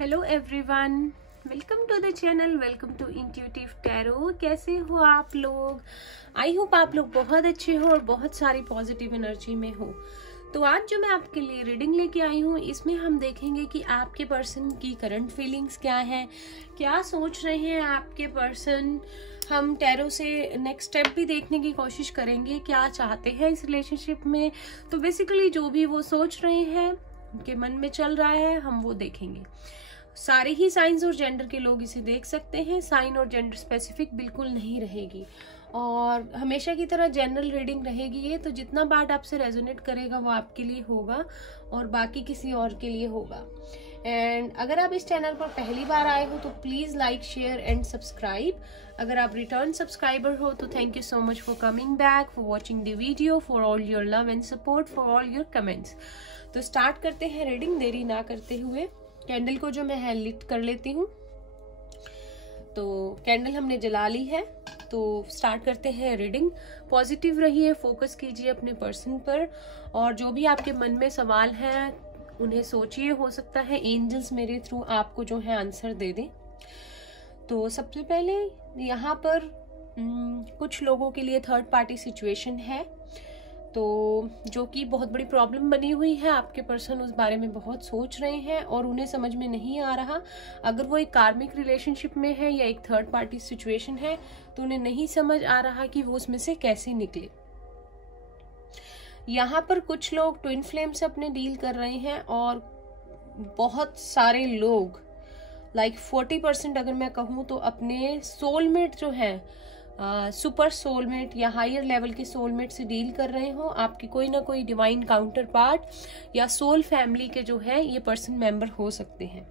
Hello everyone, welcome to the channel, welcome to intuitive tarot. कैसे हो आप लोग? आई होप आप लोग बहुत अच्छे हो और बहुत सारी पॉजिटिव एनर्जी में हो। तो आज जो मैं आपके लिए रीडिंग लेके आई हूँ, इसमें हम देखेंगे कि आपके पर्सन की करंट फीलिंग्स क्या है, क्या सोच रहे हैं आपके पर्सन। हम टैरो से नेक्स्ट स्टेप भी देखने की कोशिश करेंगे, क्या चाहते हैं इस रिलेशनशिप में। तो बेसिकली जो भी वो सोच रहे हैं, उनके मन में चल रहा है, हम वो देखेंगे। सारे ही साइंस और जेंडर के लोग इसे देख सकते हैं, साइन और जेंडर स्पेसिफिक बिल्कुल नहीं रहेगी और हमेशा की तरह जनरल रीडिंग रहेगी ये। तो जितना पार्ट आपसे रेजोनेट करेगा वो आपके लिए होगा और बाकी किसी और के लिए होगा। एंड अगर आप इस चैनल पर पहली बार आए हो तो please like, share and subscribe. अगर आप रिटर्न सब्सक्राइबर हो तो thank you so much for coming back, for watching the video, for all your love and support, for all your comments. तो स्टार्ट करते हैं रीडिंग देरी ना करते हुए। कैंडल को जो मैं है लिट कर लेती हूँ। तो कैंडल हमने जला ली है, तो स्टार्ट करते हैं रीडिंग। पॉजिटिव रहिए, फोकस कीजिए अपने पर्सन पर और जो भी आपके मन में सवाल हैं उन्हें सोचिए। हो सकता है एंजल्स मेरे थ्रू आपको जो है आंसर दे दें। तो सबसे पहले यहाँ पर कुछ लोगों के लिए थर्ड पार्टी सिचुएशन है, तो जो कि बहुत बड़ी प्रॉब्लम बनी हुई है। आपके पर्सन उस बारे में बहुत सोच रहे हैं और उन्हें समझ में नहीं आ रहा। अगर वो एक कार्मिक रिलेशनशिप में है या एक थर्ड पार्टी सिचुएशन है तो उन्हें नहीं समझ आ रहा कि वो उसमें से कैसे निकले। यहाँ पर कुछ लोग ट्विन फ्लेम से अपने डील कर रहे हैं और बहुत सारे लोग लाइक 40% अगर मैं कहूँ तो अपने सोलमेट जो है, सुपर सोलमेट या हायर लेवल के सोलमेट से डील कर रहे हो। आपकी कोई ना कोई डिवाइन काउंटर पार्ट या सोल फैमिली के जो है ये पर्सन मेंबर हो सकते हैं।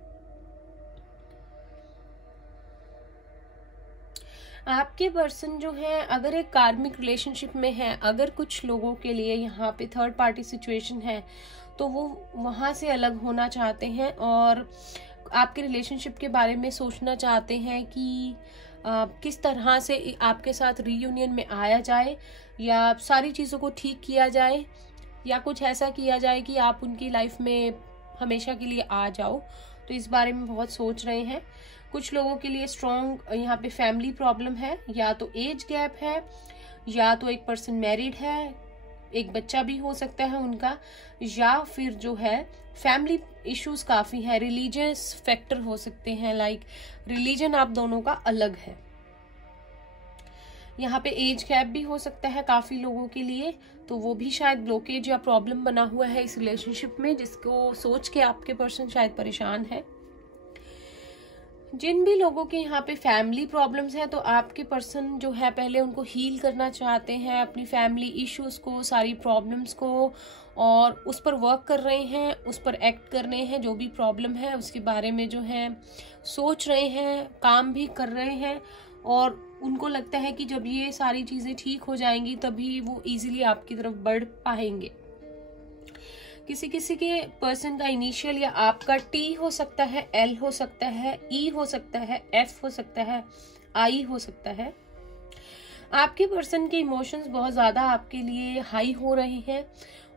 आपके पर्सन जो है अगर एक कार्मिक रिलेशनशिप में है, अगर कुछ लोगों के लिए यहाँ पे थर्ड पार्टी सिचुएशन है तो वो वहां से अलग होना चाहते हैं और आपके रिलेशनशिप के बारे में सोचना चाहते हैं कि किस तरह से आपके साथ रीयूनियन में आया जाए या सारी चीज़ों को ठीक किया जाए या कुछ ऐसा किया जाए कि आप उनकी लाइफ में हमेशा के लिए आ जाओ। तो इस बारे में बहुत सोच रहे हैं। कुछ लोगों के लिए स्ट्रॉन्ग यहाँ पे फैमिली प्रॉब्लम है, या तो एज गैप है या तो एक पर्सन मैरिड है, एक बच्चा भी हो सकता है उनका, या फिर जो है फैमिली इश्यूज काफी है, रिलीजियस फैक्टर हो सकते हैं, लाइक रिलीजन आप दोनों का अलग है। यहाँ पे एज गैप भी हो सकता है काफी लोगों के लिए, तो वो भी शायद ब्लॉकेज या प्रॉब्लम बना हुआ है इस रिलेशनशिप में, जिसको सोच के आपके पर्सन शायद परेशान है। जिन भी लोगों के यहाँ पे फैमिली प्रॉब्लम्स हैं तो आपके पर्सन जो है पहले उनको हील करना चाहते हैं, अपनी फैमिली इश्यूज को, सारी प्रॉब्लम्स को, और उस पर वर्क कर रहे हैं, उस पर एक्ट कर रहे हैं। जो भी प्रॉब्लम है उसके बारे में जो है सोच रहे हैं, काम भी कर रहे हैं और उनको लगता है कि जब ये सारी चीजें ठीक हो जाएंगी तभी वो इजीली आपकी तरफ बढ़ पाएंगे। किसी किसी के पर्सन का इनिशियल या आपका टी हो सकता है, एल हो सकता है, ई हो सकता है, एफ हो सकता है, आई हो सकता है। आपके पर्सन के इमोशंस बहुत ज्यादा आपके लिए हाई हो रहे हैं,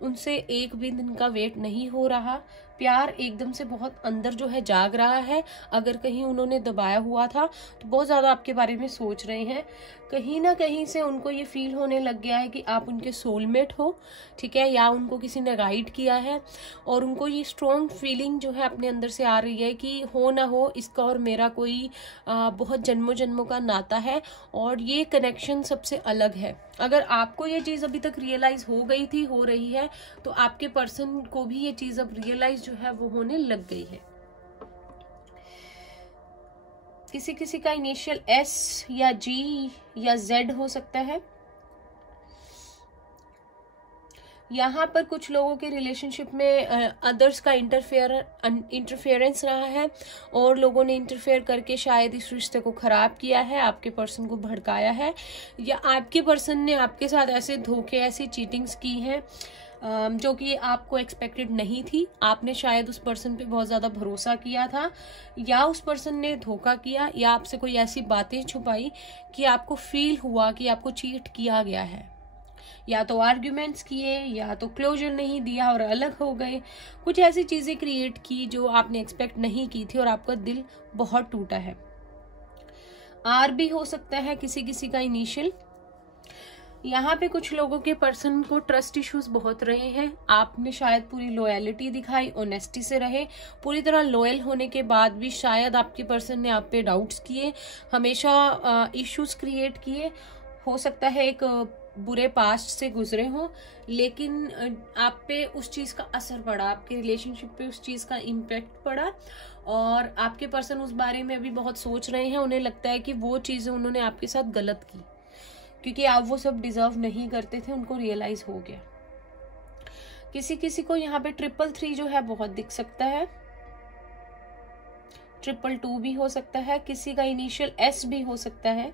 उनसे एक भी दिन का वेट नहीं हो रहा। प्यार एकदम से बहुत अंदर जो है जाग रहा है। अगर कहीं उन्होंने दबाया हुआ था तो बहुत ज्यादा आपके बारे में सोच रहे हैं। कहीं ना कहीं से उनको ये फील होने लग गया है कि आप उनके सोलमेट हो, ठीक है, या उनको किसी ने गाइड किया है और उनको ये स्ट्रॉन्ग फीलिंग जो है अपने अंदर से आ रही है कि हो ना हो इसका और मेरा कोई बहुत जन्मों जन्मों का नाता है और ये कनेक्शन सबसे अलग है। अगर आपको ये चीज अभी तक रियलाइज हो गई थी, हो रही है, तो आपके पर्सन को भी ये चीज अब रियलाइज जो है वो होने लग गई है। किसी किसी का इनिशियल एस या जी या जेड हो सकता है। यहाँ पर कुछ लोगों के रिलेशनशिप में अदर्स का इंटरफेरेंस रहा है और लोगों ने इंटरफेयर करके शायद इस रिश्ते को खराब किया है, आपके पर्सन को भड़काया है, या आपके पर्सन ने आपके साथ ऐसे धोखे, ऐसी चीटिंग्स की हैं जो कि आपको एक्सपेक्टेड नहीं थी। आपने शायद उस पर्सन पे बहुत ज्यादा भरोसा किया था, या उस पर्सन ने धोखा किया, या आपसे कोई ऐसी बातें छुपाई कि आपको फील हुआ कि आपको चीट किया गया है। या तो आर्ग्यूमेंट्स किए, या तो क्लोजर नहीं दिया और अलग हो गए। कुछ ऐसी चीजें क्रिएट की जो आपने एक्सपेक्ट नहीं की थी और आपका दिल बहुत टूटा है। आर भी हो सकता है किसी किसी का इनिशियल। यहाँ पे कुछ लोगों के पर्सन को ट्रस्ट इश्यूज बहुत रहे हैं। आपने शायद पूरी लॉयलिटी दिखाई, ऑनेस्टी से रहे, पूरी तरह लॉयल होने के बाद भी शायद आपके पर्सन ने आप पे डाउट्स किए, हमेशा इश्यूज क्रिएट किए। हो सकता है एक बुरे पास्ट से गुजरे हो, लेकिन आप पे उस चीज का असर पड़ा, आपके रिलेशनशिप पे उस चीज का इम्पैक्ट पड़ा और आपके पर्सन उस बारे में अभी बहुत सोच रहे हैं। उन्हें लगता है कि वो चीजें उन्होंने आपके साथ गलत की, क्योंकि आप वो सब डिजर्व नहीं करते थे। उनको रियलाइज हो गया। किसी किसी को यहाँ पे 333 जो है बहुत दिख सकता है, 222 भी हो सकता है, किसी का इनिशियल S भी हो सकता है।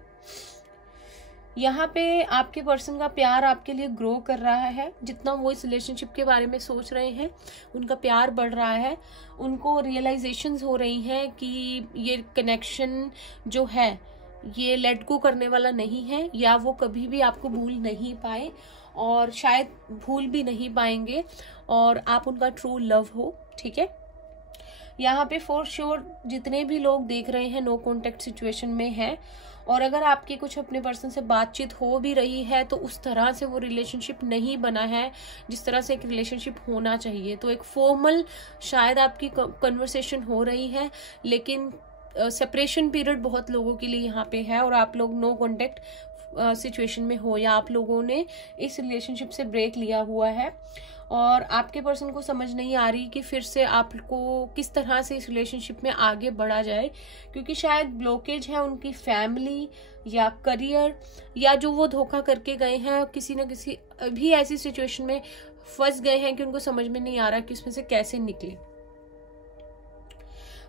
यहाँ पे आपके पर्सन का प्यार आपके लिए ग्रो कर रहा है। जितना वो इस रिलेशनशिप के बारे में सोच रहे हैं, उनका प्यार बढ़ रहा है। उनको रियलाइजेशंस हो रही हैं कि ये कनेक्शन जो है ये लेट गो करने वाला नहीं है, या वो कभी भी आपको भूल नहीं पाए और शायद भूल भी नहीं पाएंगे, और आप उनका ट्रू लव हो। ठीक है, यहाँ पे फॉर श्योर जितने भी लोग देख रहे हैं नो कॉन्टेक्ट सिचुएशन में है, और अगर आपकी कुछ अपने पर्सन से बातचीत हो भी रही है तो उस तरह से वो रिलेशनशिप नहीं बना है जिस तरह से एक रिलेशनशिप होना चाहिए। तो एक फॉर्मल शायद आपकी कन्वर्सेशन हो रही है, लेकिन सेपरेशन पीरियड बहुत लोगों के लिए यहाँ पे है और आप लोग नो कॉन्टेक्ट सिचुएशन में हो, या आप लोगों ने इस रिलेशनशिप से ब्रेक लिया हुआ है और आपके पर्सन को समझ नहीं आ रही कि फिर से आपको किस तरह से इस रिलेशनशिप में आगे बढ़ा जाए, क्योंकि शायद ब्लॉकेज है उनकी फैमिली या करियर, या जो वो धोखा करके गए हैं किसी न किसी भी ऐसी सिचुएशन में फंस गए हैं कि उनको समझ में नहीं आ रहा कि उसमें से कैसे निकले।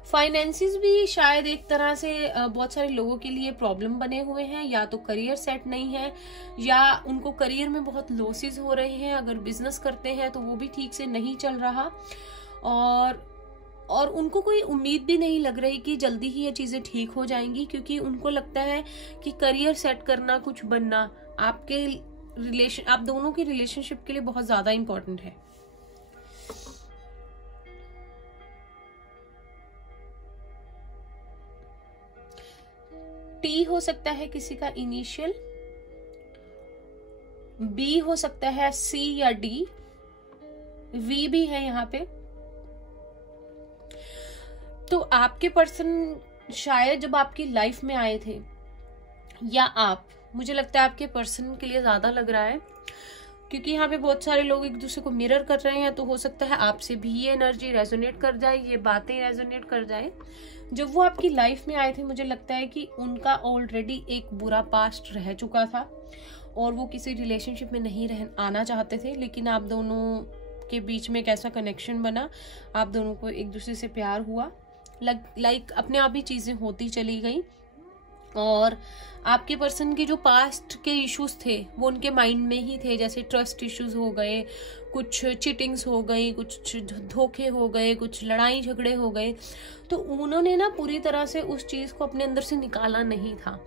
फाइनेंसिस भी शायद एक तरह से बहुत सारे लोगों के लिए प्रॉब्लम बने हुए हैं, या तो करियर सेट नहीं है, या उनको करियर में बहुत लॉसेस हो रहे हैं। अगर बिजनेस करते हैं तो वो भी ठीक से नहीं चल रहा, और उनको कोई उम्मीद भी नहीं लग रही कि जल्दी ही ये चीजें ठीक हो जाएंगी, क्योंकि उनको लगता है कि करियर सेट करना, कुछ बनना आप दोनों की रिलेशनशिप के लिए बहुत ज्यादा इंपॉर्टेंट है। टी हो सकता है किसी का इनिशियल, बी हो सकता है सी या डी, वी भी है यहाँ पे। तो आपके पर्सन शायद जब आपकी लाइफ में आए थे, या मुझे लगता है आपके पर्सन के लिए ज्यादा लग रहा है, क्योंकि यहाँ पे बहुत सारे लोग एक दूसरे को मिरर कर रहे हैं, तो हो सकता है आपसे भी ये एनर्जी रेजोनेट कर जाए, ये बातें रेजोनेट कर जाए। जब वो आपकी लाइफ में आए थे, मुझे लगता है कि उनका ऑलरेडी एक बुरा पास्ट रह चुका था और वो किसी रिलेशनशिप में नहीं आना चाहते थे, लेकिन आप दोनों के बीच में एक ऐसा कनेक्शन बना, आप दोनों को एक दूसरे से प्यार हुआ, लाइक अपने आप ही चीजें होती चली गई, और आपके पर्सन के जो पास्ट के इश्यूज थे वो उनके माइंड में ही थे, जैसे ट्रस्ट इश्यूज हो गए, कुछ चीटिंग्स हो गई, कुछ धोखे हो गए, कुछ लड़ाई झगड़े हो गए। तो उन्होंने ना पूरी तरह से उस चीज को अपने अंदर से निकाला नहीं था।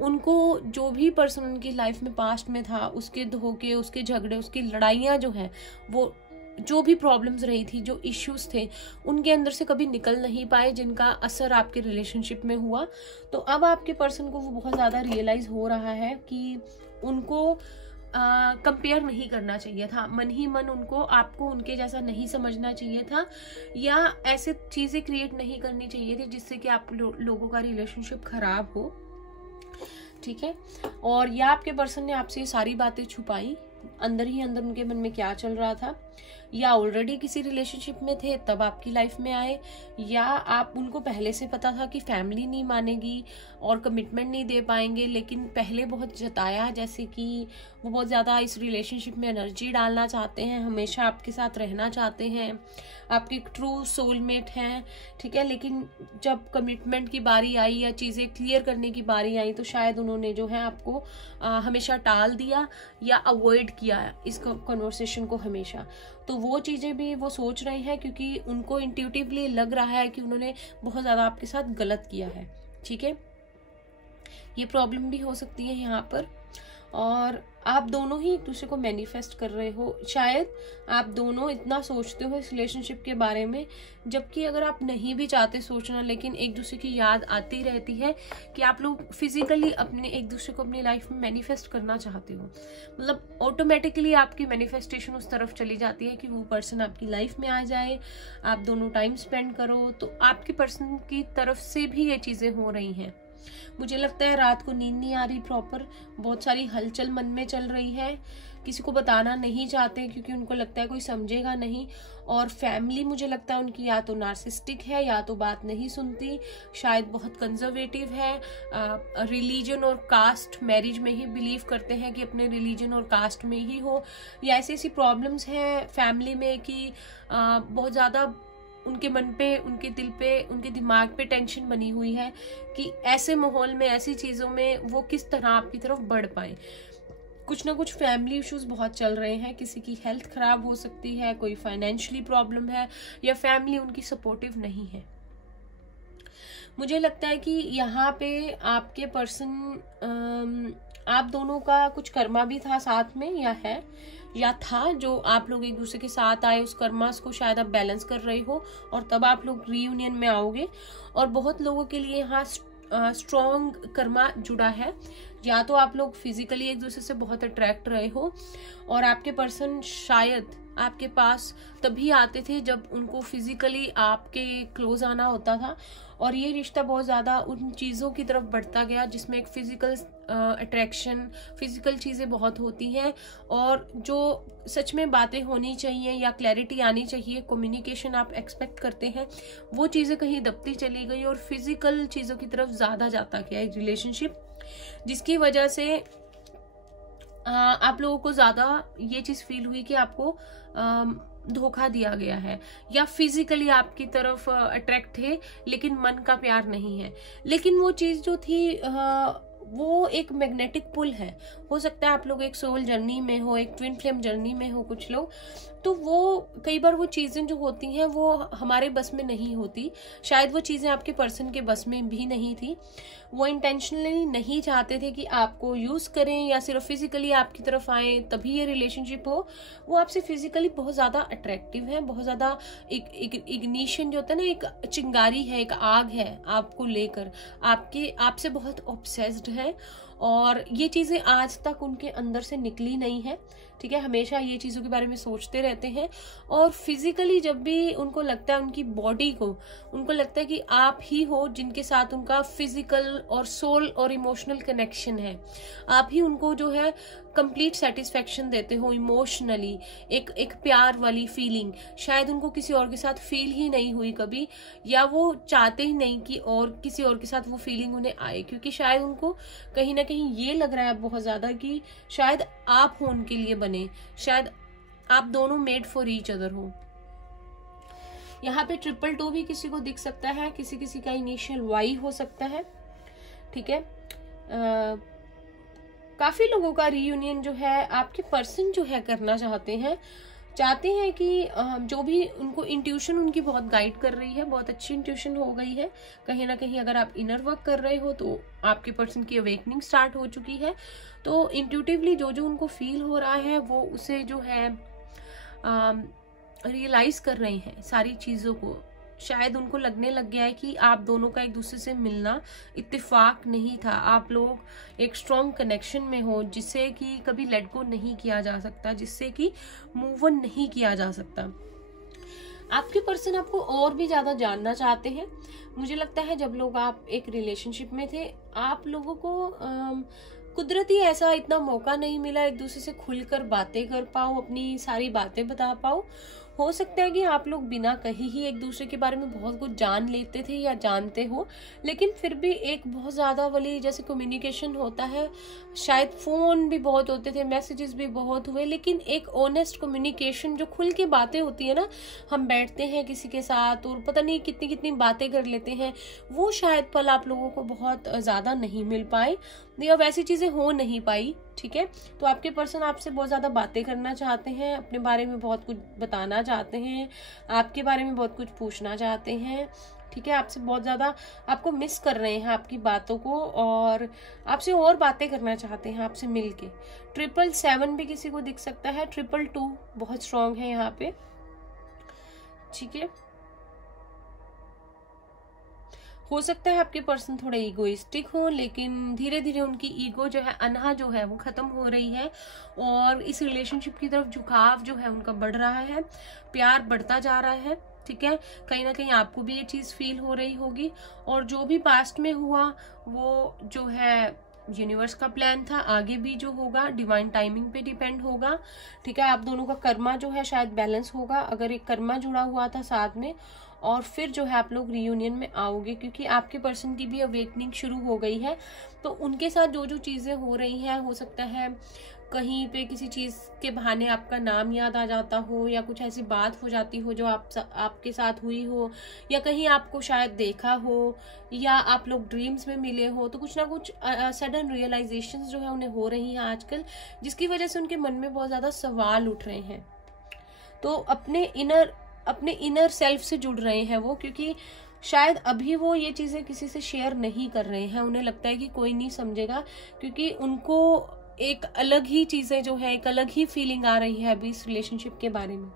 उनको जो भी पर्सन उनकी लाइफ में पास्ट में था, उसके धोखे, उसके झगड़े, उसकी लड़ाइयाँ जो है, वो जो भी प्रॉब्लम्स रही थी, जो इश्यूज थे, उनके अंदर से कभी निकल नहीं पाए, जिनका असर आपके रिलेशनशिप में हुआ। तो अब आपके पर्सन को वो बहुत ज़्यादा रियलाइज हो रहा है कि उनको कंपेयर नहीं करना चाहिए था, मन ही मन उनको आपको उनके जैसा नहीं समझना चाहिए था, या ऐसे चीज़ें क्रिएट नहीं करनी चाहिए थी जिससे कि आप लोगों का रिलेशनशिप खराब हो। ठीक है, और या आपके पर्सन ने आपसे ये सारी बातें छुपाई, अंदर ही अंदर उनके मन में क्या चल रहा था, या ऑलरेडी किसी रिलेशनशिप में थे तब आपकी लाइफ में आए, या आप उनको पहले से पता था कि फैमिली नहीं मानेगी और कमिटमेंट नहीं दे पाएंगे, लेकिन पहले बहुत जताया, जैसे कि वो बहुत ज़्यादा इस रिलेशनशिप में एनर्जी डालना चाहते हैं, हमेशा आपके साथ रहना चाहते हैं, आपकी ट्रू सोलमेट हैं। ठीक है, लेकिन जब कमिटमेंट की बारी आई या चीज़ें क्लियर करने की बारी आई, तो शायद उन्होंने जो है आपको हमेशा टाल दिया या अवॉइड किया इस कन्वर्सेशन को हमेशा। तो वो चीज़ें भी वो सोच रहे हैं, क्योंकि उनको इंट्यूटिवली लग रहा है कि उन्होंने बहुत ज़्यादा आपके साथ गलत किया है। ठीक है, ये प्रॉब्लम भी हो सकती है यहाँ पर। और आप दोनों ही एक दूसरे को मैनिफेस्ट कर रहे हो। शायद आप दोनों इतना सोचते हो इस रिलेशनशिप के बारे में, जबकि अगर आप नहीं भी चाहते सोचना, लेकिन एक दूसरे की याद आती रहती है कि आप लोग फिजिकली अपने एक दूसरे को अपनी लाइफ में मैनिफेस्ट करना चाहते हो। मतलब ऑटोमेटिकली आपकी मैनिफेस्टेशन उस तरफ चली जाती है कि वो पर्सन आपकी लाइफ में आ जाए, आप दोनों टाइम स्पेंड करो। तो आपके पर्सन की तरफ से भी ये चीज़ें हो रही हैं। मुझे लगता है रात को नींद नहीं आ रही प्रॉपर, बहुत सारी हलचल मन में चल रही है, किसी को बताना नहीं चाहते क्योंकि उनको लगता है कोई समझेगा नहीं। और फैमिली मुझे लगता है उनकी या तो नार्सिस्टिक है या तो बात नहीं सुनती, शायद बहुत कंजर्वेटिव है, रिलीजन और कास्ट मैरिज में ही बिलीव करते हैं कि अपने रिलीजन और कास्ट में ही हो, या ऐसी ऐसी प्रॉब्लम्स हैं फैमिली में कि बहुत ज़्यादा उनके मन पे, उनके दिल पे, उनके दिमाग पे टेंशन बनी हुई है कि ऐसे माहौल में, ऐसी चीज़ों में वो किस तरह आपकी तरफ बढ़ पाए। कुछ ना कुछ फैमिली इश्यूज बहुत चल रहे हैं, किसी की हेल्थ खराब हो सकती है, कोई फाइनेंशियली प्रॉब्लम है, या फैमिली उनकी सपोर्टिव नहीं है। मुझे लगता है कि यहाँ पे आपके पर्सन, आप दोनों का कुछ कर्मा भी था साथ में, या था जो आप लोग एक दूसरे के साथ आए, उस कर्मास को शायद आप बैलेंस कर रहे हो और तब आप लोग रीयूनियन में आओगे। और बहुत लोगों के लिए यहाँ स्ट्रॉन्ग कर्मा जुड़ा है, या तो आप लोग फिजिकली एक दूसरे से बहुत अट्रैक्ट रहे हो और आपके पर्सन शायद आपके पास तभी आते थे जब उनको फिजिकली आपके क्लोज आना होता था, और ये रिश्ता बहुत ज़्यादा उन चीज़ों की तरफ बढ़ता गया जिसमें एक फिजिकल अट्रैक्शन, फिजिकल चीज़ें बहुत होती हैं, और जो सच में बातें होनी चाहिए या क्लैरिटी आनी चाहिए, कम्युनिकेशन आप एक्सपेक्ट करते हैं, वो चीज़ें कहीं दबती चली गई और फिजिकल चीज़ों की तरफ ज़्यादा जाता गया एक रिलेशनशिप, जिसकी वजह से आप लोगों को ज़्यादा ये चीज़ फील हुई कि आपको धोखा दिया गया है, या फिजिकली आपकी तरफ अट्रैक्ट थे लेकिन मन का प्यार नहीं है। लेकिन वो चीज़ जो थी वो एक मैग्नेटिक पुल है। हो सकता है आप लोग एक सोल जर्नी में हो, एक ट्विन फ्लेम जर्नी में हो कुछ लोग, तो वो कई बार वो चीज़ें जो होती हैं वो हमारे बस में नहीं होती। शायद वो चीज़ें आपके पर्सन के बस में भी नहीं थी, वो इंटेंशनली नहीं चाहते थे कि आपको यूज़ करें या सिर्फ फिजिकली आपकी तरफ आए तभी ये रिलेशनशिप हो। वो आपसे फिजिकली बहुत ज़्यादा अट्रैक्टिव है, बहुत ज़्यादा एक इग्निशन जो होता है ना, एक चिंगारी है, एक आग है आपको लेकर, आपसे बहुत ऑब्सेस्ड है, और ये चीज़ें आज तक उनके अंदर से निकली नहीं है। ठीक है, हमेशा ये चीज़ों के बारे में सोचते रहते हैं, और फिजिकली जब भी उनको लगता है, उनकी बॉडी को उनको लगता है कि आप ही हो जिनके साथ उनका फिजिकल और सोल और इमोशनल कनेक्शन है, आप ही उनको जो है कंप्लीट सेटिस्फेक्शन देते हो इमोशनली, एक प्यार वाली फीलिंग शायद उनको किसी और के साथ फील ही नहीं हुई कभी, या वो चाहते ही नहीं कि और किसी और के साथ वो फीलिंग उन्हें आए, क्योंकि शायद उनको कहीं ना कहीं ये लग रहा है बहुत ज़्यादा कि शायद आप हो उनके लिए बने, शायद आप दोनों मेड फॉर ईच अदर हो। यहाँ पे 222 भी किसी को दिख सकता है, किसी किसी का इनिशियल वाई हो सकता है। ठीक है, काफी लोगों का रीयूनियन जो है आपके पर्सन जो है करना चाहते हैं कि जो भी उनको इंट्यूशन उनकी बहुत गाइड कर रही है, बहुत अच्छी इंट्यूशन हो गई है कहीं ना कहीं। अगर आप इनर वर्क कर रहे हो तो आपके पर्सन की अवेकनिंग स्टार्ट हो चुकी है, तो इंट्यूटिवली जो जो उनको फील हो रहा है वो उसे जो है रियलाइज कर रहे हैं सारी चीज़ों को। शायद उनको लगने लग गया है कि आप दोनों का एक दूसरे से मिलना इत्तेफाक नहीं था, आप लोग एक स्ट्रॉन्ग कनेक्शन में हो जिससे कि कभी लेट गो नहीं किया जा सकता, जिससे कि मूव ऑन नहीं किया जा सकता। आपके पर्सन आपको और भी ज्यादा जानना चाहते हैं। मुझे लगता है जब लोग आप एक रिलेशनशिप में थे, आप लोगों को कुदरती ऐसा इतना मौका नहीं मिला एक दूसरे से खुलकर बातें कर पाओ, अपनी सारी बातें बता पाओ। हो सकता है कि आप लोग बिना कहीं ही एक दूसरे के बारे में बहुत कुछ जान लेते थे या जानते हो, लेकिन फिर भी एक बहुत ज़्यादा वाली जैसे कम्युनिकेशन होता है, शायद फ़ोन भी बहुत होते थे, मैसेजेस भी बहुत हुए, लेकिन एक ऑनेस्ट कम्युनिकेशन जो खुल के बातें होती है ना, हम बैठते हैं किसी के साथ और पता नहीं कितनी कितनी बातें कर लेते हैं, वो शायद पल आप लोगों को बहुत ज़्यादा नहीं मिल पाए या वैसी चीज़ें हो नहीं पाई। ठीक है, तो आपके पर्सन आपसे बहुत ज़्यादा बातें करना चाहते हैं, अपने बारे में बहुत कुछ बताना चाहते हैं, आपके बारे में बहुत कुछ पूछना चाहते हैं। ठीक है, आपसे बहुत ज्यादा आपको मिस कर रहे हैं आपकी बातों को, और आपसे और बातें करना चाहते हैं आपसे मिलके। 777 भी किसी को दिख सकता है, 222 बहुत स्ट्रांग है यहाँ पे, ठीक है। हो सकता है आपके पर्सन थोड़े ईगोइस्टिक हो, लेकिन धीरे धीरे उनकी ईगो जो है, अनहा जो है वो खत्म हो रही है, और इस रिलेशनशिप की तरफ झुकाव जो है उनका बढ़ रहा है, प्यार बढ़ता जा रहा है, ठीक है। कहीं ना कहीं आपको भी ये चीज फील हो रही होगी, और जो भी पास्ट में हुआ वो जो है यूनिवर्स का प्लान था, आगे भी जो होगा डिवाइन टाइमिंग पे डिपेंड होगा, ठीक है। आप दोनों का कर्मा जो है शायद बैलेंस होगा, अगर एक कर्मा जुड़ा हुआ था साथ में, और फिर जो है आप लोग रियूनियन में आओगे, क्योंकि आपके पर्सन की भी अवेकनिंग शुरू हो गई है। तो उनके साथ जो जो चीजें हो रही हैं, हो सकता है कहीं पे किसी चीज के बहाने आपका नाम याद आ जाता हो, या कुछ ऐसी बात हो जाती हो जो आपके साथ हुई हो, या कहीं आपको शायद देखा हो, या आप लोग ड्रीम्स में मिले हो, तो कुछ ना कुछ सडन रियलाइजेशंस जो है उन्हें हो रही हैं आजकल, जिसकी वजह से उनके मन में बहुत ज्यादा सवाल उठ रहे हैं। तो अपने इनर सेल्फ से जुड़ रहे हैं वो, क्योंकि शायद अभी वो ये चीजें किसी से शेयर नहीं कर रहे हैं, उन्हें लगता है कि कोई नहीं समझेगा, क्योंकि उनको एक अलग ही चीजें जो है, एक अलग ही फीलिंग आ रही है अभी इस रिलेशनशिप के बारे में।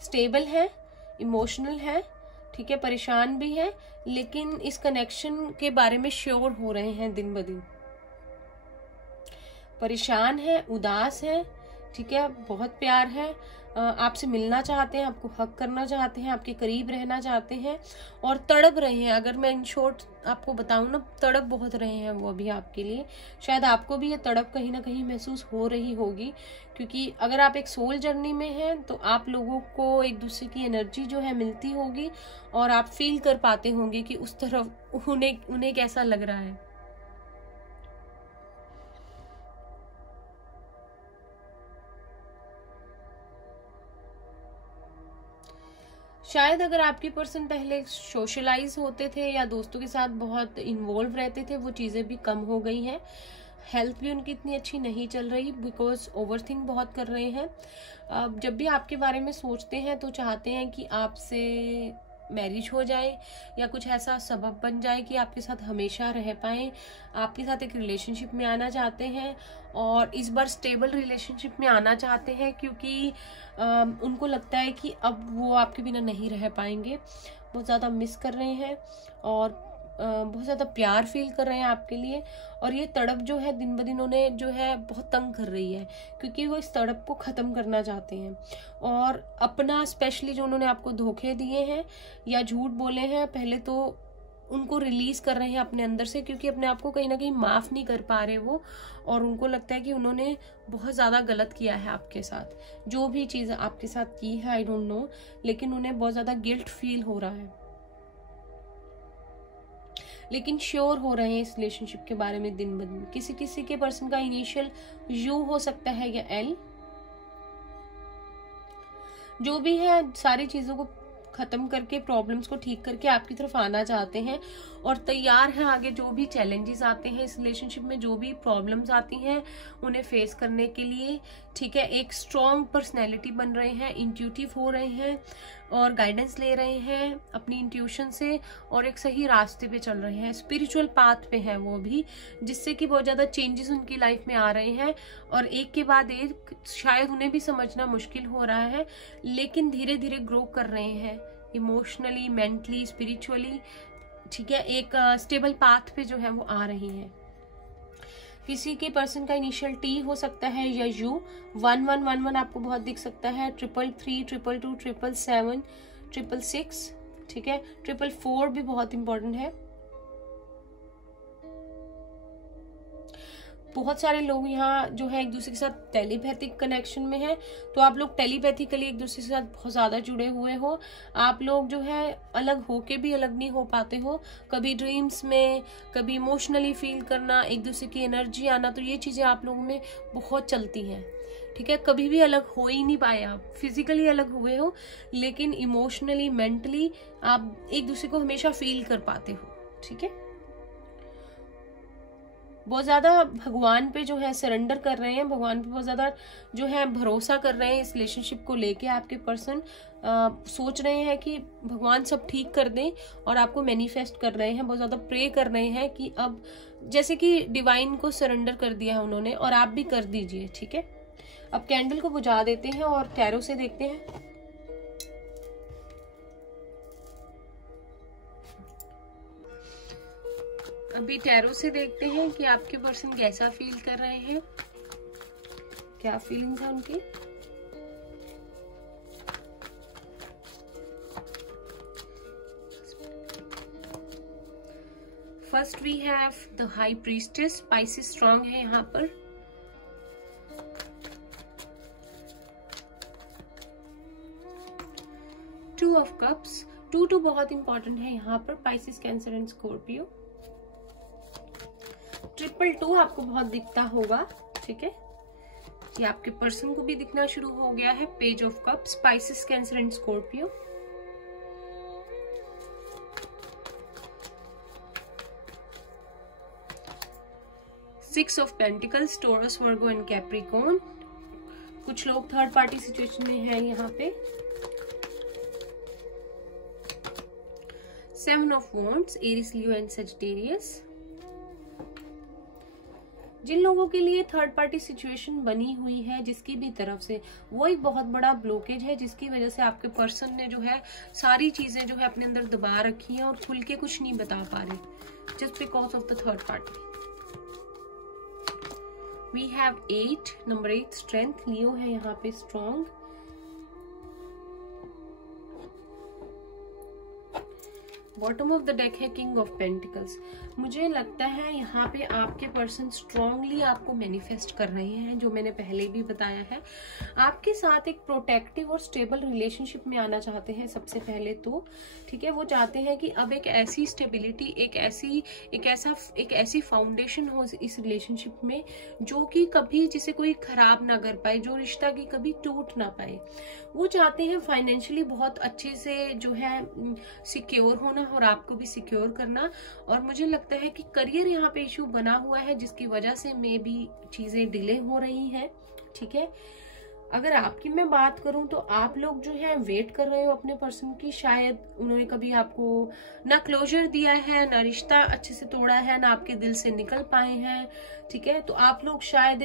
स्टेबल है, इमोशनल है, ठीक है, परेशान भी है, लेकिन इस कनेक्शन के बारे में श्योर हो रहे हैं दिन ब दिन। परेशान है, उदास है, ठीक है, बहुत प्यार है, आपसे मिलना चाहते हैं, आपको हक करना चाहते हैं, आपके करीब रहना चाहते हैं, और तड़प रहे हैं। अगर मैं इन शॉर्ट आपको बताऊं ना, तड़प बहुत रहे हैं वो अभी आपके लिए। शायद आपको भी ये तड़प कहीं ना कहीं महसूस हो रही होगी, क्योंकि अगर आप एक सोल जर्नी में हैं तो आप लोगों को एक दूसरे की एनर्जी जो है मिलती होगी, और आप फील कर पाते होंगे कि उस तरफ उन्हें कैसा लग रहा है। शायद अगर आपके पर्सन पहले सोशलाइज होते थे या दोस्तों के साथ बहुत इन्वॉल्व रहते थे, वो चीज़ें भी कम हो गई हैं। हेल्थ भी उनकी इतनी अच्छी नहीं चल रही, बिकॉज ओवरथिंक बहुत कर रहे हैं। जब भी आपके बारे में सोचते हैं तो चाहते हैं कि आपसे मैरिज हो जाए, या कुछ ऐसा सबब बन जाए कि आपके साथ हमेशा रह पाए, आपके साथ एक रिलेशनशिप में आना चाहते हैं, और इस बार स्टेबल रिलेशनशिप में आना चाहते हैं, क्योंकि उनको लगता है कि अब वो आपके बिना नहीं रह पाएंगे। बहुत ज़्यादा मिस कर रहे हैं, और बहुत ज़्यादा प्यार फील कर रहे हैं आपके लिए, और ये तड़प जो है दिन ब दिन उन्हें जो है बहुत तंग कर रही है, क्योंकि वो इस तड़प को ख़त्म करना चाहते हैं, और अपना स्पेशली जो उन्होंने आपको धोखे दिए हैं या झूठ बोले हैं, पहले तो उनको रिलीज कर रहे हैं अपने अंदर से, क्योंकि अपने आप को कहीं ना कहीं माफ नहीं कर पा रहे वो, और उनको लगता है कि उन्होंने बहुत ज़्यादा गलत किया है आपके साथ। जो भी चीज़ आपके साथ की है आई डोंट नो, लेकिन उन्हें बहुत ज़्यादा गिल्ट फील हो रहा है, लेकिन श्योर हो रहे हैं इस रिलेशनशिप के बारे में दिन ब दिन। किसी किसी के पर्सन का इनिशियल यू हो सकता है या एल। जो भी है, सारी चीजों को खत्म करके, प्रॉब्लम्स को ठीक करके आपकी तरफ आना चाहते हैं, और तैयार हैं आगे जो भी चैलेंजेस आते हैं इस रिलेशनशिप में, जो भी प्रॉब्लम्स आती हैं उन्हें फेस करने के लिए, ठीक है। एक स्ट्रॉन्ग पर्सनैलिटी बन रहे हैं, इंट्यूटिव हो रहे हैं, और गाइडेंस ले रहे हैं अपनी इंट्यूशन से, और एक सही रास्ते पे चल रहे हैं, स्पिरिचुअल पाथ पे हैं वो भी, जिससे कि बहुत ज़्यादा चेंजेस उनकी लाइफ में आ रहे हैं, और एक के बाद एक शायद उन्हें भी समझना मुश्किल हो रहा है, लेकिन धीरे धीरे ग्रो कर रहे हैं इमोशनली, मेंटली, स्पिरिचुअली, ठीक है। एक स्टेबल पाथ पे जो है वो आ रही है। किसी के पर्सन का इनिशियल टी हो सकता है या यू। 1111 आपको बहुत दिख सकता है, 333, 222, 777, 666, ठीक है। 444 भी बहुत इंपॉर्टेंट है। बहुत सारे लोग यहाँ जो है एक दूसरे के साथ टेलीपैथिक कनेक्शन में है, तो आप लोग टेलीपैथिकली एक दूसरे के साथ बहुत ज्यादा जुड़े हुए हो। आप लोग जो है अलग होके भी अलग नहीं हो पाते हो, कभी ड्रीम्स में, कभी इमोशनली फील करना, एक दूसरे की एनर्जी आना, तो ये चीजें आप लोगों में बहुत चलती हैं, ठीक है। कभी भी अलग हो ही नहीं पाए आप, फिजिकली अलग हुए हो, लेकिन इमोशनली, मेंटली आप एक दूसरे को हमेशा फील कर पाते हो, ठीक है। बहुत ज्यादा भगवान पे जो है सरेंडर कर रहे हैं, भगवान पे बहुत ज्यादा जो है भरोसा कर रहे हैं इस रिलेशनशिप को लेके। आपके पर्सन सोच रहे हैं कि भगवान सब ठीक कर दें और आपको मैनिफेस्ट कर रहे हैं, बहुत ज्यादा प्रे कर रहे हैं कि अब जैसे कि डिवाइन को सरेंडर कर दिया है उन्होंने, और आप भी कर दीजिए। ठीक है, अब कैंडल को बुझा देते हैं और टैरो से देखते हैं। अभी टैरो से देखते हैं कि आपके पर्सन कैसा फील कर रहे हैं, क्या फीलिंग्स है उनकी। First we have the high priestess, Pisces strong है यहाँ पर। टू ऑफ कप्स, टू बहुत इंपॉर्टेंट है यहाँ पर, Pisces, Cancer and Scorpio. Triple 2 आपको बहुत दिखता होगा। ठीक है, ये आपके पर्सन को भी दिखना शुरू हो गया है। Page of cups, Pisces, Cancer and Scorpio. Six of pentacles, Taurus, Virgo and Capricorn. कुछ लोग थर्ड पार्टी सिचुएशन में हैं यहाँ पे। Seven of wands, Aries, Leo and Sagittarius. जिन लोगों के लिए थर्ड पार्टी सिचुएशन बनी हुई है जिसकी भी तरफ से, वो एक बहुत बड़ा ब्लॉकेज है जिसकी वजह से आपके पर्सन ने जो है सारी चीजें जो है अपने अंदर दबा रखी हैं और खुल के कुछ नहीं बता पा रहे, just because of the third party. We have 8, number 8 strength, Leo है यहाँ पे strong. Bottom of the deck है किंग ऑफ पेंटिकल्स। मुझे लगता है यहाँ पे आपके पर्सन स्ट्रांगली आपको मैनिफेस्ट कर रहे हैं, जो मैंने पहले भी बताया है। आपके साथ एक प्रोटेक्टिव और स्टेबल रिलेशनशिप में आना चाहते हैं सबसे पहले तो। ठीक है, वो चाहते हैं कि अब एक ऐसी स्टेबिलिटी, एक ऐसी फाउंडेशन हो इस रिलेशनशिप में जो कि कभी जिसे कोई खराब ना कर पाए, जो रिश्ता की कभी टूट ना पाए। वो चाहते हैं फाइनेंशियली बहुत अच्छे से जो है सिक्योर होना और आपको भी सिक्योर करना। और मुझे लगता है कि करियर यहाँ पे इशू बना हुआ है जिसकी वजह से मे भी चीजें डिले हो रही हैं। ठीक है, अगर आपकी मैं बात करूं तो आप लोग जो है वेट कर रहे हो अपने पर्सन की। शायद उन्होंने कभी आपको ना क्लोजर दिया है, ना रिश्ता अच्छे से तोड़ा है, ना आपके दिल से निकल पाए हैं। ठीक है, तो आप लोग शायद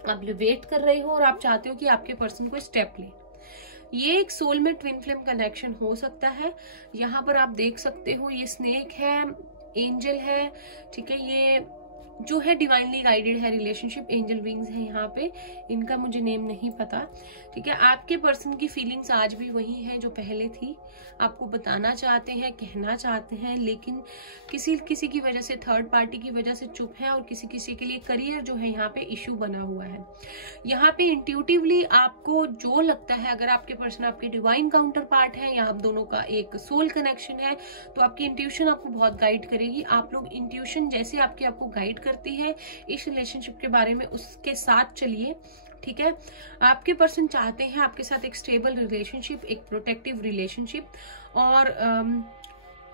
आप वेट कर रहे हो और आप चाहते हो कि आपके पर्सन कोई स्टेप ले। ये एक सोल में ट्विन फ्लेम कनेक्शन हो सकता है। यहाँ पर आप देख सकते हो ये स्नेक है, एंजल है। ठीक है, ये जो है डिवाइनली गाइडेड है रिलेशनशिप। एंजल विंग्स है यहाँ पे, इनका मुझे नेम नहीं पता। ठीक है, आपके पर्सन की फीलिंग्स आज भी वही है जो पहले थी। आपको बताना चाहते हैं, कहना चाहते हैं, लेकिन किसी की वजह से, थर्ड पार्टी की वजह से चुप है। और किसी के लिए करियर जो है यहाँ पे इश्यू बना हुआ है। यहाँ पे इंट्यूटिवली आपको जो लगता है, अगर आपके पर्सन आपके डिवाइन काउंटर पार्ट है या आप दोनों का एक सोल कनेक्शन है, तो आपकी इंट्यूशन आपको बहुत गाइड करेगी। आप लोग इंट्यूशन जैसे आपको गाइड करती है इस रिलेशनशिप के बारे में, उसके साथ चलिए। ठीक है, आपके पर्सन चाहते हैं आपके साथ एक स्टेबल रिलेशनशिप, एक प्रोटेक्टिव रिलेशनशिप। और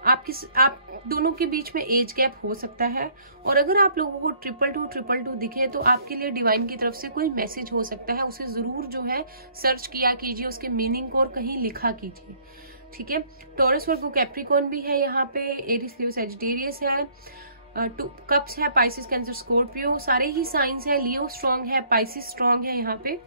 आप दोनों के बीच में एज गैप हो सकता है। और अगर आप लोगों को 222 दिखे तो आपके लिए डिवाइन की तरफ से कोई मैसेज हो सकता है। उसे जरूर जो है सर्च किया कीजिए, उसके मीनिंग को और कहीं लिखा कीजिए। ठीक है, टॉरस, वर्गो, कैप्रिकॉर्न भी है यहाँ पे, एरिस, लियो, सजिटेरियस है, 2 कप्स है, पाइसेस, कैंसर, स्कॉर्पियो, सारे ही साइंस है। लियो स्ट्रांग है, पाइसेस स्ट्रांग है यहाँ पे।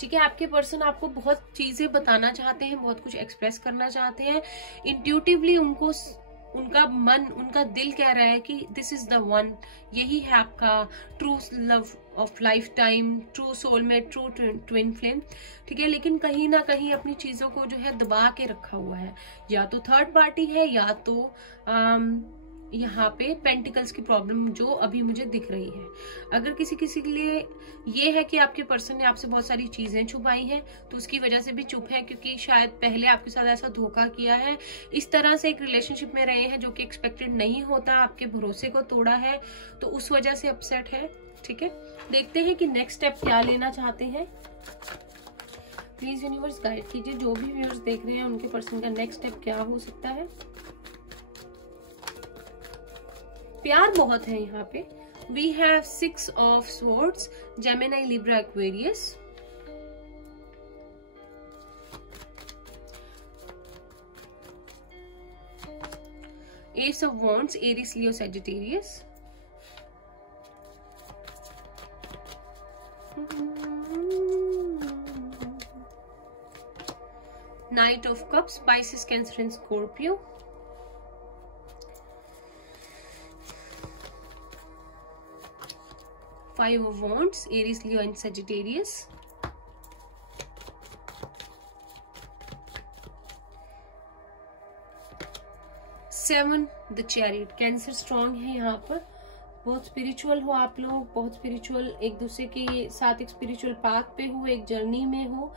ठीक है, आपके पर्सन आपको बहुत चीजें बताना चाहते हैं, बहुत कुछ एक्सप्रेस करना चाहते हैं। इंट्यूटिवली उनका मन, उनका दिल कह रहा है कि दिस इज द वन, यही है आपका true love of life time, true soulmate, true twin flame. ठीक है, लेकिन कहीं ना कहीं अपनी चीजों को जो है दबा के रखा हुआ है। या तो थर्ड पार्टी है या तो यहाँ पे पेंटिकल्स की प्रॉब्लम जो अभी मुझे दिख रही है। अगर किसी के लिए ये है कि आपके पर्सन ने आपसे बहुत सारी चीजें छुपाई हैं, तो उसकी वजह से भी चुप है, क्योंकि शायद पहले आपके साथ ऐसा धोखा किया है, इस तरह से एक रिलेशनशिप में रहे हैं जो कि एक्सपेक्टेड नहीं होता, आपके भरोसे को तोड़ा है, तो उस वजह से अपसेट है। ठीक है, देखते हैं कि नेक्स्ट स्टेप क्या लेना चाहते हैं। प्लीज यूनिवर्स गाइड कीजिए, जो भी व्यूअर्स देख रहे हैं उनके पर्सन का नेक्स्ट स्टेप क्या हो सकता है। प्यार बहुत है यहाँ पे। We have 6 of swords, Gemini, Libra, Aquarius. Ace of wands, Aries, Leo, Sagittarius. Knight of Cups, Pisces, Cancer and Scorpio. Five of Wands, Aries, Leo and Sagittarius. Seven, the Chariot. Cancer strong है यहाँ पर, बहुत spiritual हो आप लोग, बहुत spiritual, एक दूसरे के साथ एक स्पिरिचुअल पाथ पे हो, एक जर्नी में हो।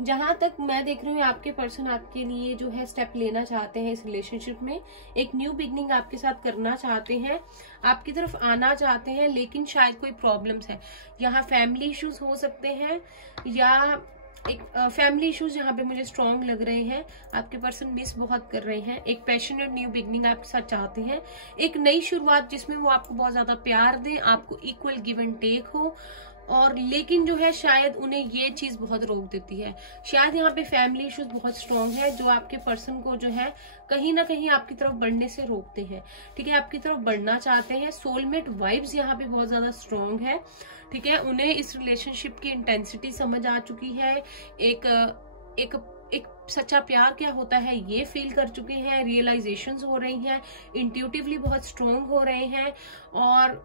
जहां तक मैं देख रही हूँ आपके पर्सन आपके लिए जो है स्टेप लेना चाहते हैं इस रिलेशनशिप में, एक न्यू बिगनिंग आपके साथ करना चाहते हैं, आपकी तरफ आना चाहते हैं, लेकिन शायद कोई प्रॉब्लम्स है। यहाँ फैमिली इश्यूज हो सकते हैं या एक फैमिली इश्यूज यहाँ पे मुझे स्ट्रॉन्ग लग रहे हैं। आपके पर्सन मिस बहुत कर रहे हैं, एक पैशनेट न्यू बिगनिंग आपके साथ चाहते हैं, एक नई शुरुआत जिसमें वो आपको बहुत ज्यादा प्यार दें, आपको इक्वल गिव एंड टेक हो। और लेकिन जो है शायद उन्हें ये चीज बहुत रोक देती है। शायद यहाँ पे फैमिली इश्यूज बहुत स्ट्रॉन्ग है जो आपके पर्सन को जो है कहीं ना कहीं आपकी तरफ बढ़ने से रोकते हैं। ठीक है, आपकी तरफ बढ़ना चाहते हैं। सोलमेट वाइब्स यहाँ पे बहुत ज्यादा स्ट्रॉन्ग है। ठीक है, उन्हें इस रिलेशनशिप की इंटेंसिटी समझ आ चुकी है, एक सच्चा प्यार क्या होता है ये फील कर चुके हैं, रियलाइजेशंस हो रही हैं, इंट्यूटिवली बहुत स्ट्रॉन्ग हो रहे हैं और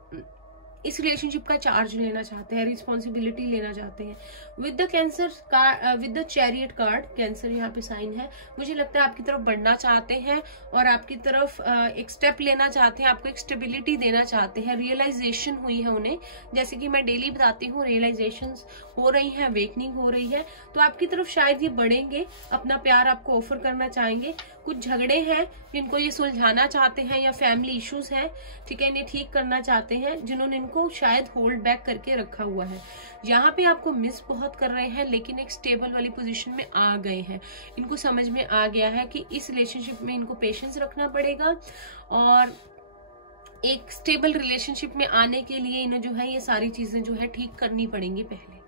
इस रिलेशनशिप का चार्ज लेना चाहते हैं, रिस्पॉन्सिबिलिटी लेना चाहते हैं। With the cancer card, with the chariot card, cancer यहाँ पे साइन है, मुझे लगता है आपकी तरफ बढ़ना चाहते हैं और आपकी तरफ एक स्टेप लेना चाहते हैं, आपको एक स्टेबिलिटी देना चाहते हैं। रियलाइजेशन हुई है उन्हें, जैसे कि मैं डेली बताती हूँ, रियलाइजेशंस हो रही है, अवेकनिंग हो रही है, तो आपकी तरफ शायद ये बढ़ेंगे, अपना प्यार आपको ऑफर करना चाहेंगे। कुछ झगड़े हैं जिनको ये सुलझाना चाहते हैं या फैमिली इश्यूज हैं, ठीक है, इन्हें ठीक करना चाहते हैं, जिन्होंने इनको शायद होल्ड बैक करके रखा हुआ है। यहाँ पे आपको मिस बहुत कर रहे हैं लेकिन एक स्टेबल वाली पोजीशन में आ गए हैं। इनको समझ में आ गया है कि इस रिलेशनशिप में इनको पेशेंस रखना पड़ेगा और एक स्टेबल रिलेशनशिप में आने के लिए इन्हें जो है ये सारी चीजें जो है ठीक करनी पड़ेंगी पहले।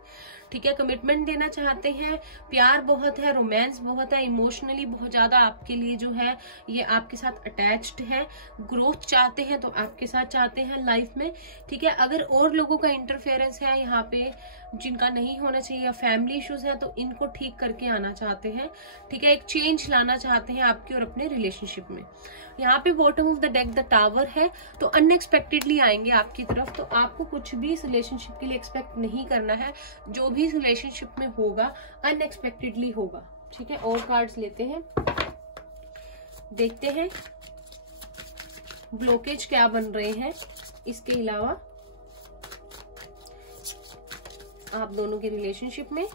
ठीक है, कमिटमेंट देना चाहते हैं, प्यार बहुत है, रोमांस बहुत है, इमोशनली बहुत ज्यादा आपके लिए जो है ये आपके साथ अटैच्ड है, ग्रोथ चाहते हैं तो आपके साथ चाहते हैं लाइफ में। ठीक है, अगर और लोगों का इंटरफेरेंस है यहाँ पे जिनका नहीं होना चाहिए या फैमिली इश्यूज है तो इनको ठीक करके आना चाहते हैं। ठीक है, एक चेंज लाना चाहते हैं आपके और अपने रिलेशनशिप में। यहाँ पे bottom of the deck the tower है, तो अनएक्सपेक्टेडली आएंगे आपकी तरफ, तो आपको कुछ भी इस रिलेशनशिप के लिए एक्सपेक्ट नहीं करना है। जो भी इस रिलेशनशिप में होगा अनएक्सपेक्टेडली होगा। ठीक है, और कार्ड्स लेते हैं, देखते हैं ब्लॉकेज क्या बन रहे हैं। इसके अलावा आप दोनों के रिलेशनशिप में,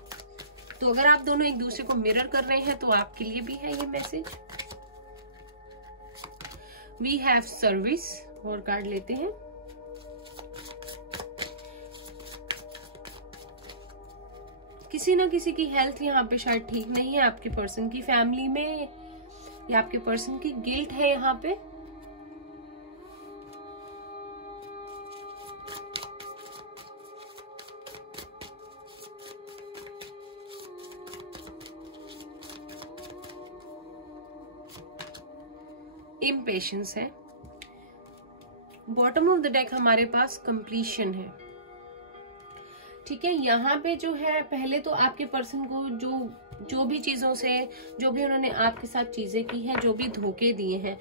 तो अगर आप दोनों एक दूसरे को मिरर कर रहे हैं तो आपके लिए भी है ये मैसेज। वी हैव सर्विस, और कार्ड लेते हैं। किसी ना किसी की हेल्थ यहाँ पे शायद ठीक नहीं है आपके पर्सन की फैमिली में, या आपके पर्सन की गिल्ट है यहाँ पे। इम्पेशंस है। बॉटम ऑफ द डेक हमारे पास कंप्लीशन है। ठीक है, यहाँ पे जो है पहले तो आपके पर्सन को जो भी चीजों से, जो भी उन्होंने आपके साथ चीजें की हैं, जो भी धोखे दिए हैं,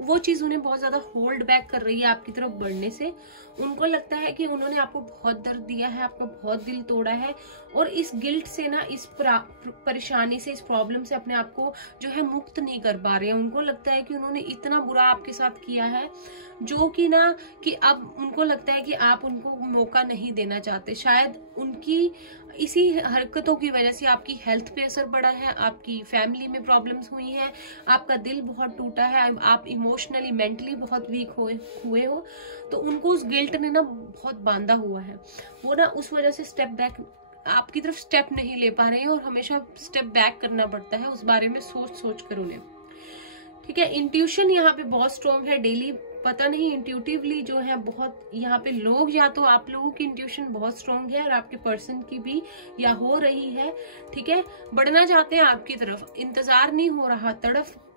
वो चीज उन्हें बहुत ज्यादा होल्ड बैक कर रही है आपकी तरफ बढ़ने से। उनको लगता है कि उन्होंने आपको बहुत दर्द दिया है, आपका बहुत दिल तोड़ा है, और इस गिल्ट से ना, इस परेशानी से, इस प्रॉब्लम से अपने आप को जो है मुक्त नहीं कर पा रहे हैं। उनको लगता है कि उन्होंने इतना बुरा आपके साथ किया है जो कि ना, कि अब उनको लगता है कि आप उनको मौका नहीं देना चाहते। शायद उनकी इसी हरकतों की वजह से आपकी हेल्थ पे असर पड़ा है, आपकी फैमिली में प्रॉब्लम्स हुई हैं, आपका दिल बहुत टूटा है, आप इमोशनली मेंटली बहुत वीक हुए हो, तो उनको उस गिल्ट ने ना बहुत बांधा हुआ है। वो ना उस वजह से स्टेप बैक, आपकी तरफ स्टेप नहीं ले पा रहे हैं और हमेशा स्टेप बैक करना पड़ता है उस बारे में सोच कर उन्हें। ठीक है, इंट्यूशन यहाँ पे बहुत स्ट्रॉन्ग है। डेली पता नहीं इंट्यूटिवली जो है बहुत यहाँ पे लोग, या तो आप लोगों की इंट्यूशन बहुत स्ट्रांग है और आपके पर्सन की भी या हो रही है, ठीक है, बढ़ना चाहते हैं आपकी तरफ, इंतजार नहीं हो रहा,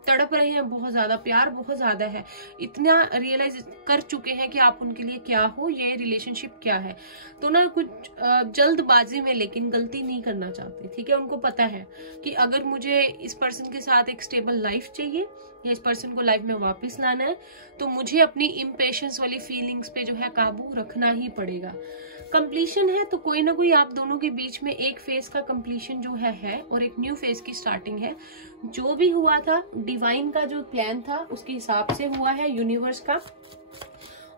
तड़प रहे हैं बहुत ज्यादा, प्यार बहुत ज्यादा है, इतना रियलाइज कर चुके हैं कि आप उनके लिए क्या हो, ये रिलेशनशिप क्या है। तो ना कुछ जल्दबाजी में लेकिन गलती नहीं करना चाहते, ठीक है। उनको पता है कि अगर मुझे इस पर्सन के साथ एक स्टेबल लाइफ चाहिए या इस पर्सन को लाइफ में वापस लाना है, तो मुझे अपनी इम्पेशंस वाली फीलिंग्स पे जो है काबू रखना ही पड़ेगा। कंप्लीशन है तो कोई ना कोई आप दोनों के बीच में एक फेज का कंप्लीशन जो है और एक न्यू फेज की स्टार्टिंग है। जो भी हुआ था डिवाइन का जो प्लान था उसके हिसाब से हुआ है, यूनिवर्स का,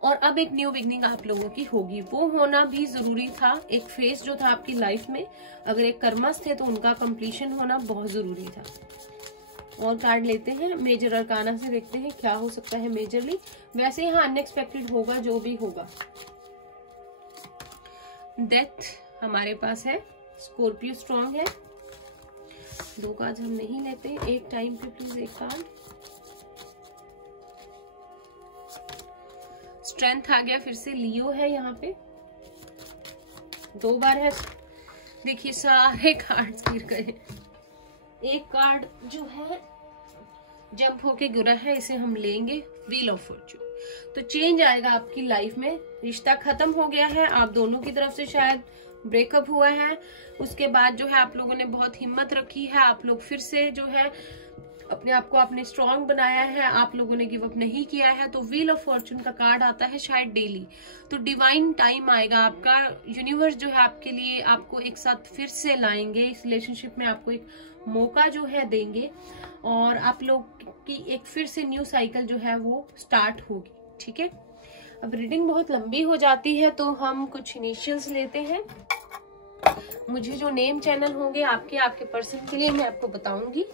और अब एक न्यू बिगनिंग आप लोगों की होगी। वो होना भी जरूरी था, एक फेज जो था आपकी लाइफ में, अगर एक कर्मस थे तो उनका कंप्लीशन होना बहुत जरूरी था। और कार्ड लेते हैं, मेजर अरकाना से देखते हैं क्या हो सकता है मेजरली। वैसे यहाँ अनएक्सपेक्टेड होगा जो भी होगा। डेथ हमारे पास है, स्कॉर्पियो स्ट्रॉन्ग है। 2 कार्ड हम नहीं लेते, एक टाइम पे प्लीज एक कार्ड। स्ट्रेंथ आ गया फिर से, लियो है यहाँ पे 2 बार है। देखिए सारे कार्ड्स गिर गए। एक कार्ड जो है जंप होके गिरा है, इसे हम लेंगे, व्हील ऑफ फॉर्चून। तो चेंज आएगा आपकी लाइफ में, रिश्ता खत्म हो गया है, आप दोनों की तरफ से शायद ब्रेकअप हुआ है। उसके बाद जो है आप लोगों ने बहुत हिम्मत रखी है, आप लोग फिर से जो है अपने आप को आपने स्ट्रांग बनाया है, आप लोगों ने गिव अप नहीं किया है। तो व्हील ऑफ फॉर्चून का कार्ड आता है शायद डेली, तो डिवाइन टाइम आएगा आपका, यूनिवर्स जो है आपके लिए आपको एक साथ फिर से लाएंगे, इस रिलेशनशिप में आपको एक मौका जो है देंगे और आप लोग की एक फिर से न्यू साइकिल जो है वो स्टार्ट होगी, ठीक है। अब रीडिंग बहुत लंबी हो जाती है तो हम कुछ इनिशियल्स लेते हैं। मुझे जो नेम चैनल होंगे आपके पर्सन के लिए मैं आपको बताऊंगी,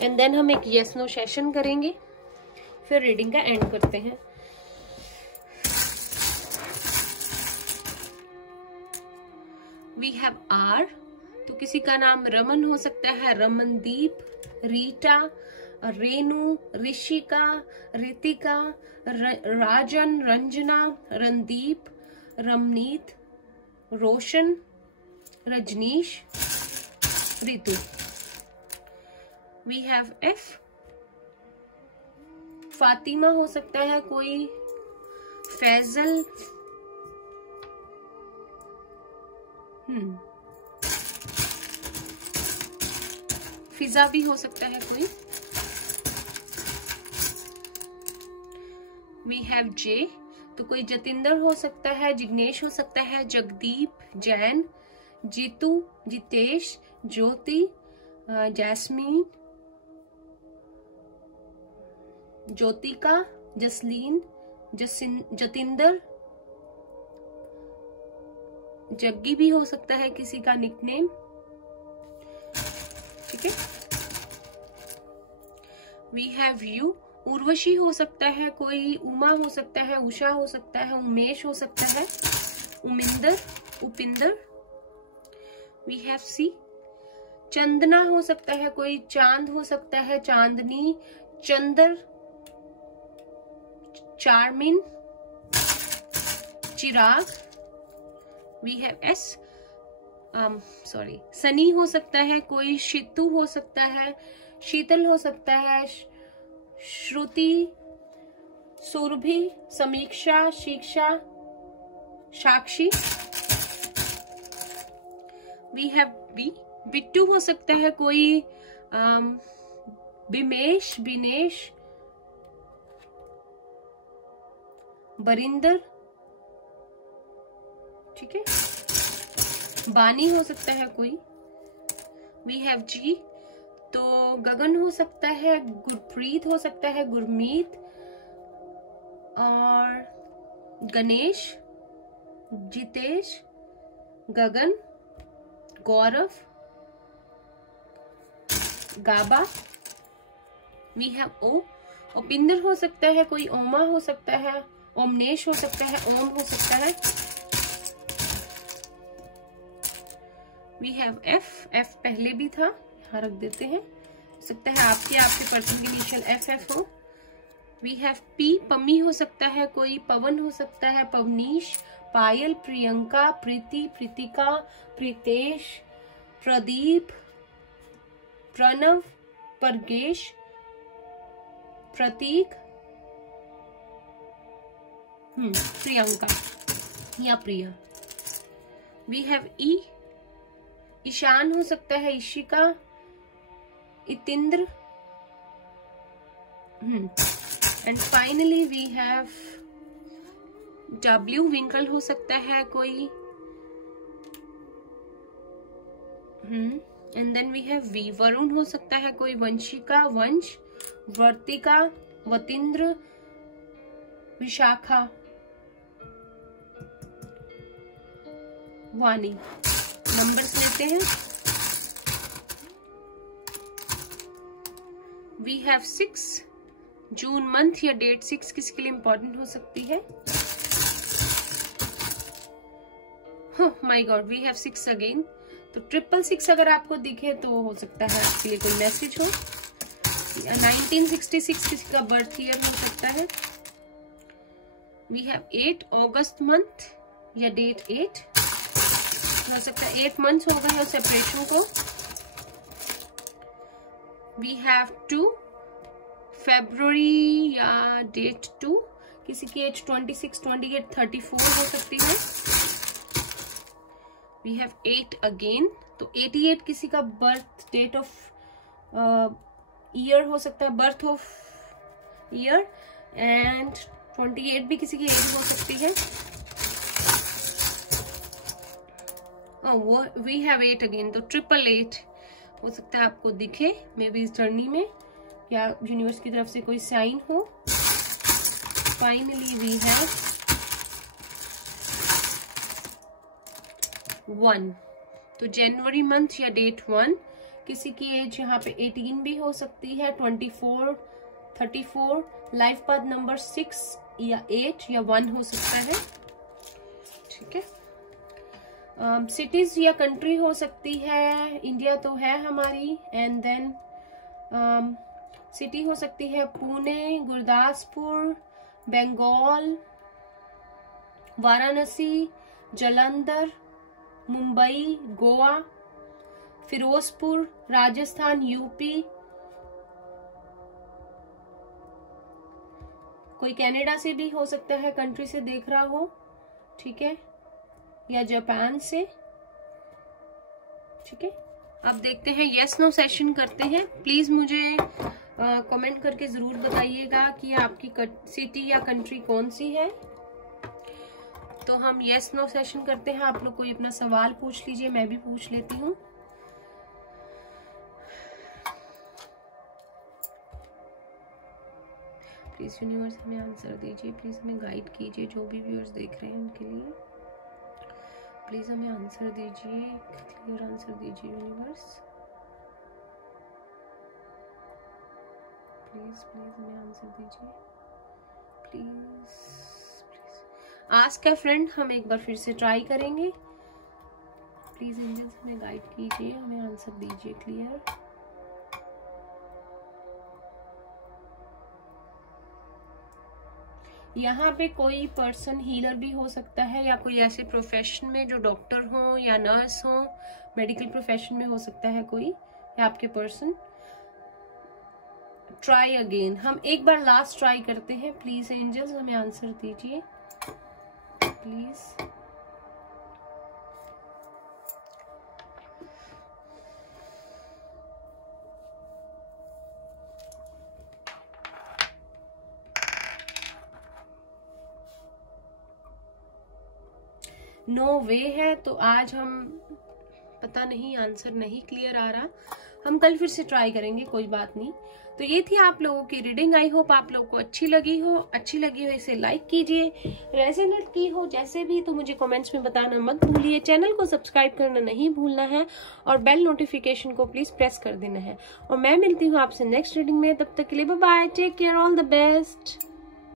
एंड देन हम एक यस नो सेशन करेंगे, फिर रीडिंग का एंड करते हैं। वी हैव आर, तो किसी का नाम रमन हो सकता है, Ramandeep, Rita, Renu, Rishika, Ritika, Rajan, Ranjana, Randeep, Ramneet, Roshan, Rajneesh, Ritu. We have F, Fatima हो सकता है कोई, फैजल, फिजा भी हो सकता है कोई। वी हैव जे, तो कोई जतिंदर हो सकता है, जिग्नेश हो सकता है, जगदीप, जैन, जीतू, जितेश, ज्योति, जैस्मीन, ज्योतिका, जसलीन, जतिंदर, जग्गी भी हो सकता है किसी का निकनेम, ठीक है। वी हैव यू, उर्वशी हो सकता है कोई, उमा हो सकता है, उषा हो सकता है, उमेश हो सकता है, Uminder, Upinder. We have C, Chandana हो सकता है कोई, चांद हो सकता है, Chandni, Chander, Charmin, Chirag. We have S, sorry, Sunny हो सकता है कोई, शितु हो सकता है, शीतल हो सकता है, श्रुति, सुरभि, समीक्षा, शिक्षा, साक्षी। वी हैव बी, बिट्टू हो सकता है कोई, बिमेश, बिनेश, बरिंदर, ठीक है। बानी हो सकता है कोई। वी हैव जी, तो गगन हो सकता है, गुरप्रीत हो सकता है, गुरमीत, और गणेश, जितेश, गगन, गौरव, गाबा। वी हैव ओ, उपिंदर हो सकता है कोई, ओमा हो सकता है, ओमनेश हो सकता है, ओम हो सकता है। वी हैव एफ, एफ पहले भी था, यहाँ रख देते हैं, हो सकता है आपके पर्सन की इनिशियल एफ हो। वी हैव पी, पम्मी हो सकता है कोई, पवन हो सकता है, पवनीश, पायल, प्रियंका, प्रीति, प्रीतिका, प्रीतेश, प्रदीप, प्रणव, परगेश, प्रतीक, प्रियंका या Priya. We have E, Ishan हो सकता है, Ishika, Itindra, and finally we have W, Winkle हो सकता है कोई, and then we have V, Varun हो सकता है कोई, वंशिका, वंश, वर्तिका, वतिंद्र, विशाखा, वानी। नंबर्स लेते हैं। वी हैव 6, जून मंथ या डेट 6 किसके लिए इंपॉर्टेंट हो सकती है? My God, we have 6 again. तो 666 अगर आपको दिखे तो हो सकता है इसके लिए कोई मैसेज हो। 1966 किसी का बर्थ ईयर हो सकता है। वी हैव 8, अगस्त मंथ या डेट 8 हो सकता है। 8 मंथ्स हो गए हैं सेपरेशन को। वी हैव 2, फरवरी या डेट 2, किसी की एज 26, 28, 34 हो सकती है। वी हैव 8 अगेन, तो 88 किसी का बर्थ डेट ऑफ ईयर हो सकता है, बर्थ ऑफ ईयर, एंड 28 भी किसी की एज हो सकती है। वो वी हैव 8 अगेन, तो 888 हो सकता है आपको दिखे मे बी इस जर्नी में, या यूनिवर्स की तरफ से कोई साइन हो। फाइनली वी हैव 1, तो जनवरी मंथ या डेट 1, किसी की एज यहाँ पे 18 भी हो सकती है, 24, 34, लाइफ पाथ नंबर 6 या 8 या 1 हो सकता है। ठीक है। सिटीज या कंट्री हो सकती है, इंडिया तो है हमारी, एंड देन सिटी हो सकती है पुणे, गुरदासपुर, बंगाल, वाराणसी, जालंधर, मुंबई, गोवा, फिरोजपुर, राजस्थान, यूपी, कोई कनाडा से भी हो सकता है, कंट्री से देख रहा हो। ठीक है, या जापान से। ठीक है, अब देखते हैं, यस नो सेशन करते हैं। प्लीज मुझे कमेंट करके जरूर बताइएगा कि आपकी सिटी या कंट्री कौन सी है। तो हम यस नो सेशन करते हैं। आप लोग कोई अपना सवाल पूछ लीजिए, मैं भी पूछ लेती हूँ। प्लीज यूनिवर्स हमें आंसर दीजिए, प्लीज हमें गाइड कीजिए, जो भी व्यूअर्स देख रहे हैं उनके लिए प्लीज हमें आंसर दीजिए, क्लियर आंसर दीजिए यूनिवर्स। प्लीज प्लीज हमें आंसर दीजिए, प्लीज प्लीज। आस्क है फ्रेंड, हम एक बार फिर से ट्राई करेंगे। प्लीज एंजल्स हमें गाइड कीजिए, हमें आंसर दीजिए क्लियर। यहाँ पे कोई पर्सन हीलर भी हो सकता है, या कोई ऐसे प्रोफेशन में जो डॉक्टर हो या नर्स हो, मेडिकल प्रोफेशन में हो सकता है कोई, या आपके पर्सन। ट्राई अगेन, हम एक बार लास्ट ट्राई करते हैं। प्लीज एंजल्स हमें आंसर दीजिए प्लीज। नो वे है, तो आज हम पता नहीं, आंसर नहीं क्लियर आ रहा, हम कल फिर से ट्राई करेंगे, कोई बात नहीं। तो ये थी आप लोगों की रीडिंग। आई होप आप लोगों को अच्छी लगी हो इसे लाइक कीजिए, रेजोनेट की हो जैसे भी तो मुझे कमेंट्स में बताना मत भूलिए। चैनल को सब्सक्राइब करना नहीं भूलना है, और बेल नोटिफिकेशन को प्लीज प्रेस कर देना है। और मैं मिलती हूँ आपसे नेक्स्ट रीडिंग में, तब तक के लिए bye bye, take care, all the best.